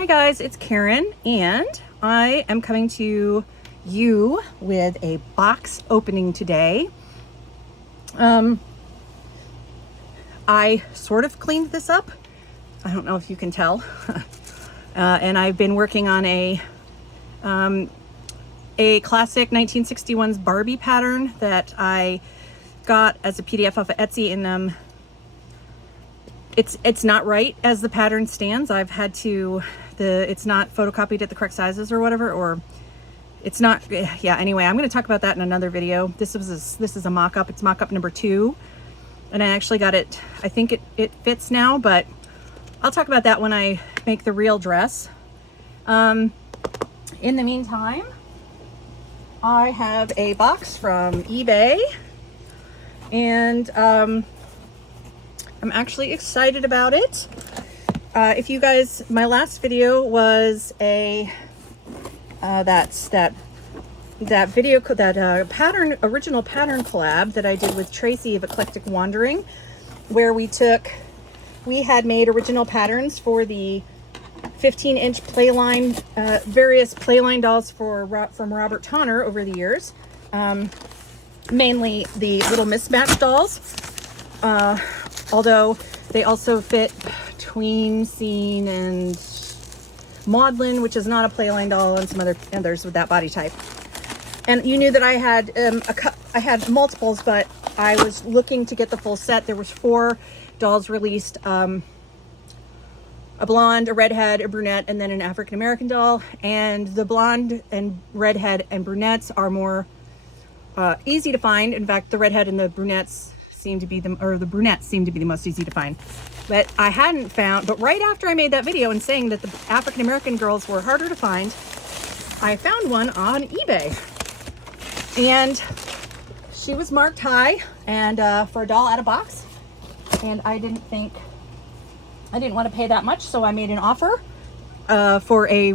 Hi guys, it's Karen and I am coming to you with a box opening today. I sort of cleaned this up. I don't know if you can tell. And I've been working on a classic 1961's Barbie pattern that I got as a PDF off of Etsy, and it's not right as the pattern stands. I've had to, it's not photocopied at the correct sizes or whatever, or it's not, yeah, anyway, I'm going to talk about that in another video. This is a mock-up. It's mock-up number 2, and I actually got it, I think it fits now, but I'll talk about that when I make the real dress. In the meantime, I have a box from eBay, and I'm actually excited about it. If you guys, my last video was a that original pattern collab that I did with Tracy of Eclectic Wandering, where we had made original patterns for the 15-inch playline, various playline dolls from Robert Tonner over the years, mainly the little mismatched dolls, although they also fit Tween Scene and Maudlin, which is not a playline doll, and some others with that body type. And you knew that I had I had multiples, but I was looking to get the full set. There was 4 dolls released, a blonde, a redhead, a brunette, and then an African American doll. And the blonde and redhead and brunettes are more easy to find. In fact, the redhead and the brunettes seem to be the most easy to find. But I hadn't found, but right after I made that video and saying that the African American girls were harder to find, I found one on eBay, and she was marked high, and for a doll out of box, and I didn't want to pay that much, so I made an offer for a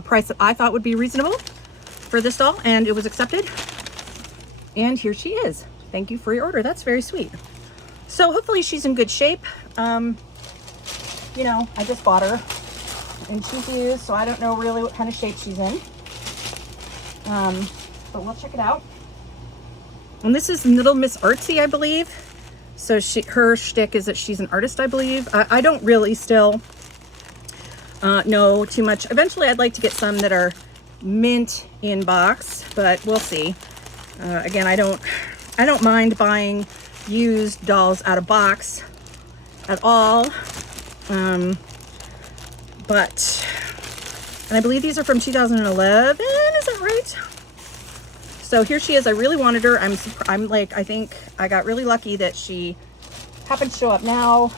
price that I thought would be reasonable for this doll, and it was accepted. And here she is. Thank you for your order. That's very sweet. So hopefully she's in good shape. You know, I just bought her and she's used, so I don't know really what kind of shape she's in. But we'll check it out. And this is Little Miss Artsy, I believe. So her shtick is that she's an artist, I believe. I don't really still know too much. Eventually I'd like to get some that are mint in box, but we'll see. Again, I don't mind buying used dolls out of box at all. And I believe these are from 2011, is that right? So here she is. I really wanted her. I'm like, I think I got really lucky that she happened to show up now.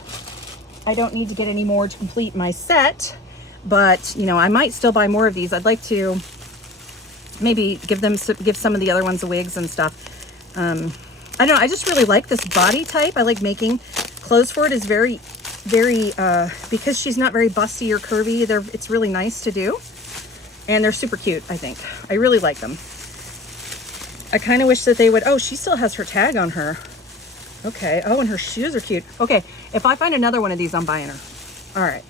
I don't need to get any more to complete my set, but you know, I might still buy more of these. I'd like to maybe give some of the other ones the wigs and stuff. I don't know, I just really like this body type. I like making clothes for it. Is very because she's not very busty or curvy, it's really nice to do, and they're super cute. I think I really like them. I kind of wish that they would, oh, she still has her tag on her. Okay. Oh, and her shoes are cute. Okay, if I find another one of these, I'm buying her. All right.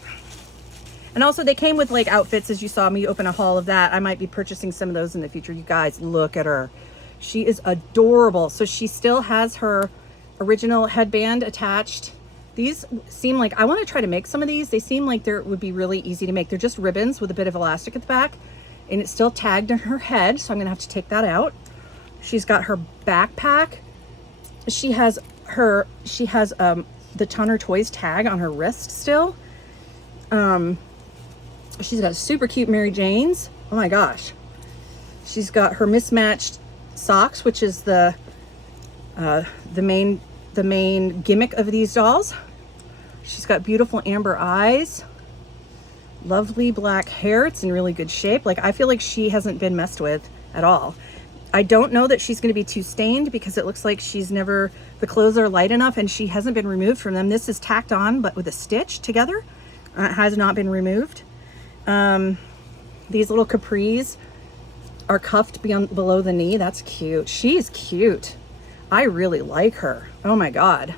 And also they came with like outfits, as you saw me open a haul of that. I might be purchasing some of those in the future. You guys, look at her. She is adorable. So she still has her original headband attached. These seem like, I want to try to make some of these. They seem like they would be really easy to make. They're just ribbons with a bit of elastic at the back, and it's still tagged in her head, so I'm gonna have to take that out. She's got her backpack. She has the Tonner Toys tag on her wrist still. She's got super cute Mary Janes. Oh my gosh. She's got her mismatched socks, which is the main gimmick of these dolls. She's got beautiful amber eyes, lovely black hair. It's in really good shape. Like, I feel like she hasn't been messed with at all. I don't know that she's going to be too stained because it looks like the clothes are light enough and she hasn't been removed from them. This is tacked on, but with a stitch together. It has not been removed. These little capris are cuffed below the knee. That's cute. She's cute. I really like her. Oh my God.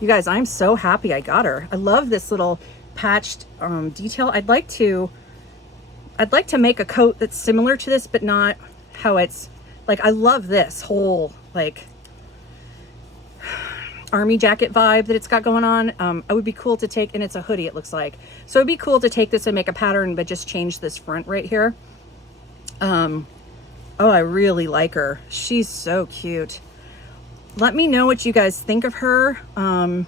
You guys, I'm so happy I got her. I love this little patched detail. I'd like to make a coat that's similar to this, but not how it's like. I love this whole like army jacket vibe that it's got going on. It would be cool to take, and it's a hoodie, it looks like. So it'd be cool to take this and make a pattern, but just change this front right here. Oh, I really like her. She's so cute. Let me know what you guys think of her in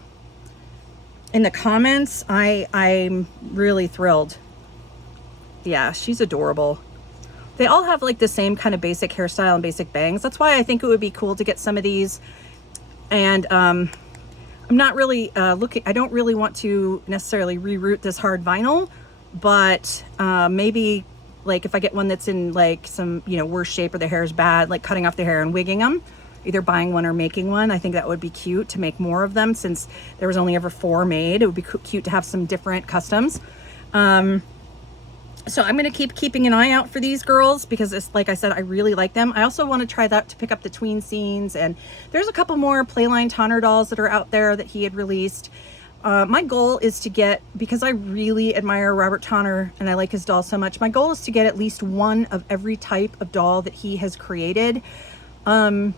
the comments. I'm really thrilled. Yeah, she's adorable. They all have like the same kind of basic hairstyle and basic bangs. That's why I think it would be cool to get some of these. And I'm not really looking, I don't really want to necessarily reroute this hard vinyl, but maybe like if I get one that's in like some, you know, worse shape or the hair is bad, like cutting off the hair and wigging them, either buying one or making one. I think that would be cute to make more of them, since there was only ever 4 made. It would be cute to have some different customs. So I'm going to keeping an eye out for these girls, because it's, like I said, I really like them. I also want to try that to pick up the tween scenes, and there's a couple more Playline Tonner dolls that are out there that he had released. My goal is to get, because I really admire Robert Tonner and I like his dolls so much, my goal is to get at least one of every type of doll that he has created. And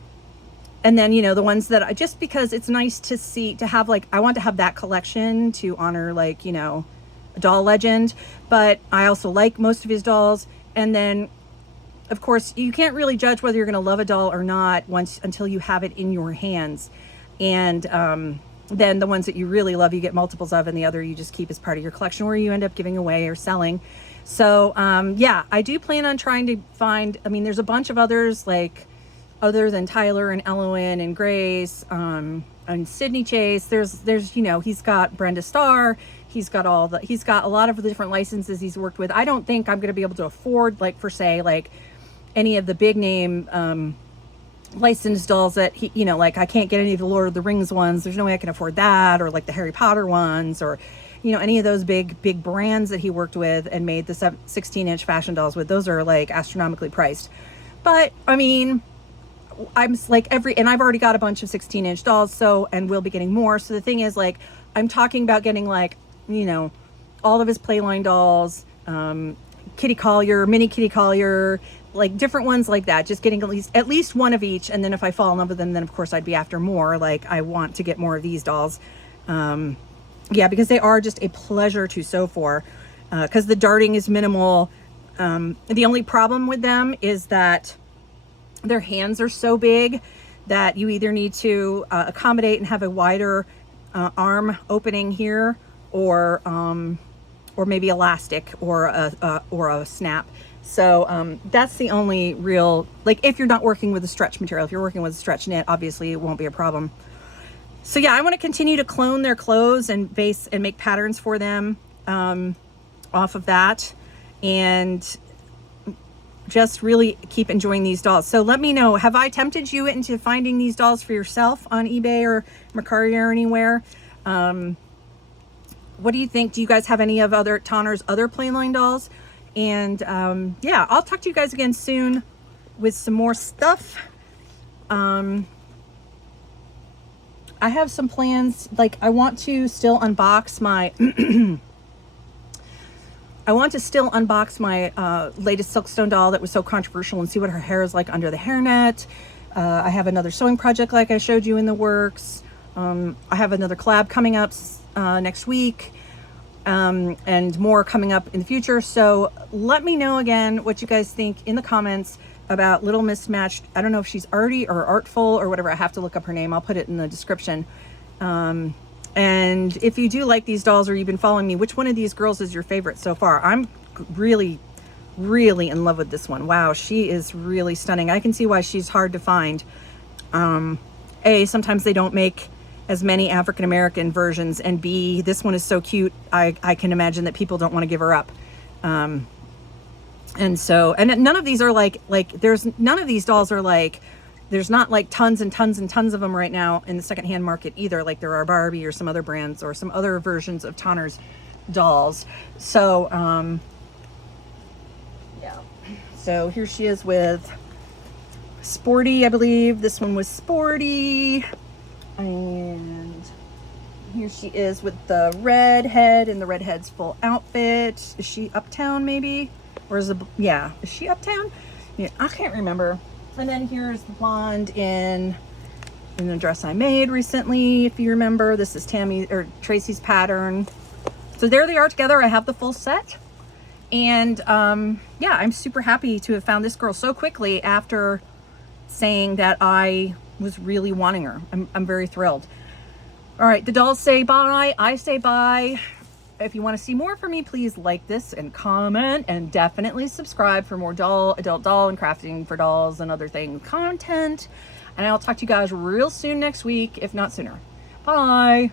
then, you know, the ones that I, just because it's nice to see, to have like, I want to have that collection to honor, like, you know, a doll legend, but I also like most of his dolls. And then of course you can't really judge whether you're going to love a doll or not until you have it in your hands. And then the ones that you really love, you get multiples of, and the other you just keep as part of your collection, or you end up giving away or selling. So yeah, I do plan on trying to find, I mean, there's a bunch of others, like other than Tyler and Elowen and Grace, and Sydney Chase. There's, you know, he's got Brenda Starr. He's got a lot of the different licenses he's worked with. I don't think I'm going to be able to afford, like, for say, like any of the big name licensed dolls that he, you know, like I can't get any of the Lord of the Rings ones. There's no way I can afford that, or like the Harry Potter ones, or, you know, any of those big brands that he worked with and made the 16-inch fashion dolls with. Those are like astronomically priced. But I mean, I'm like and I've already got a bunch of 16-inch dolls, so, and we'll be getting more. So the thing is, like, I'm talking about getting, like, you know, all of his Playline dolls, Kitty Collier, mini Kitty Collier, like different ones like that, just getting at least one of each. And then if I fall in love with them, then of course I'd be after more. Like, I want to get more of these dolls. Yeah, because they are just a pleasure to sew for, because the darting is minimal. The only problem with them is that their hands are so big that you either need to accommodate and have a wider arm opening here, or maybe elastic, or a snap. So that's the only real, like, if you're not working with a stretch material. If you're working with a stretch knit, obviously it won't be a problem. So yeah, I want to continue to clone their clothes and base and make patterns for them off of that, and just really keep enjoying these dolls. So let me know, have I tempted you into finding these dolls for yourself on eBay or Mercari or anywhere? What do you think? Do you guys have any of other Tonner's other Playline dolls? And yeah, I'll talk to you guys again soon with some more stuff. I have some plans, like I want to still unbox my latest Silkstone doll that was so controversial, and see what her hair is like under the hairnet. I have another sewing project like I showed you in the works. I have another collab coming up next week, and more coming up in the future. So let me know again what you guys think in the comments about Little Mismatched. I don't know if she's Arty or Artful or whatever. I have to look up her name. I'll put it in the description. And if you do like these dolls, or you've been following me, which one of these girls is your favorite so far? I'm really in love with this one. Wow, she is really stunning. I can see why she's hard to find. Sometimes they don't make as many African-American versions, and B, this one is so cute, I can imagine that people don't want to give her up. And so, and none of these are like none of these dolls are like, there's not like tons and tons and tons of them right now in the secondhand market either, like there are Barbie or some other brands or some other versions of Tonner's dolls. So yeah, so here she is with Sporty, I believe this one was Sporty, and Here she is with the redhead in the redhead's full outfit. Is she Uptown maybe? Or is it, yeah, is she Uptown? Yeah, I can't remember. And then here's the blonde in the dress I made recently. If you remember, this is Tracy's pattern. So there they are together. I have the full set. And yeah, I'm super happy to have found this girl so quickly after saying that I was really wanting her. I'm very thrilled. All right, the dolls say bye. I say bye. If you want to see more from me, please like this and comment, and definitely subscribe for more adult doll and crafting for dolls and other things content. And I'll talk to you guys real soon next week, if not sooner. Bye.